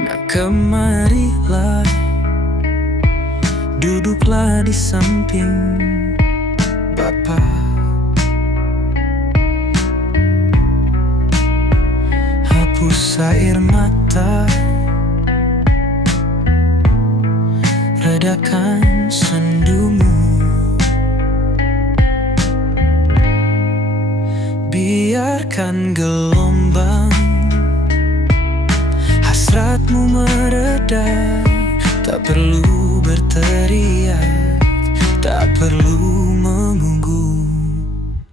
Nah kemarilah, duduklah di samping Bapa. Hapus air mata, redakan sendumu. Biarkan gelombang hasratmu mereda. Tak perlu berteriak, tak perlu menunggu.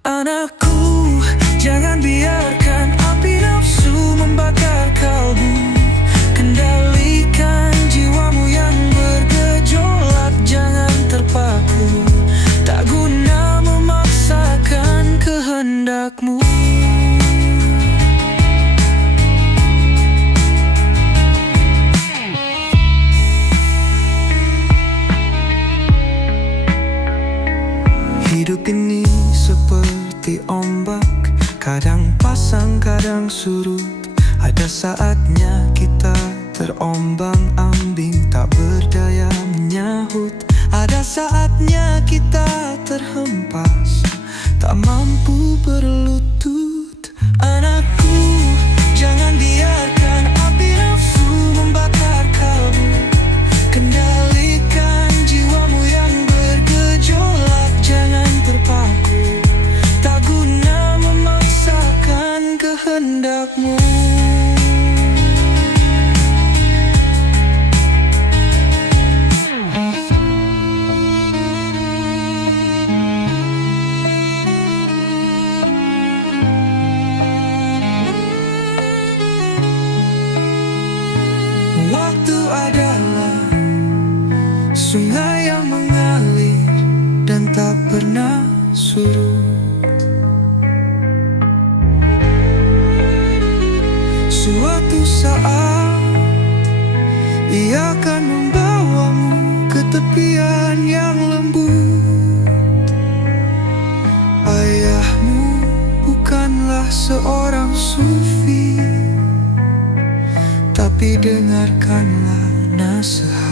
Anakku, jangan biarkan api nafsu membakar kalbu. Kendalikan jiwamu yang bergejolak, jangan terpaku. Tak guna memaksakan kehendakmu. Hidup ini seperti ombak, kadang pasang, kadang surut. Ada saatnya kita terombang-ambing, tak berdaya menyahut. Ada saatnya kita terhempas, tak mampu berlutut. Anakku, jangan biarkan api nafsu membakar kalbu. Kendalikan jiwamu yang bergejolak, jangan terpaku. Tak guna memaksakan kehendakmu. Waktu adalah sungai yang mengalir dan tak pernah surut. Suatu saat ia akan membawamu ke tepian yang lembut. Ayahmu bukanlah seorang sufi, tapi dengarkanlah nasihat.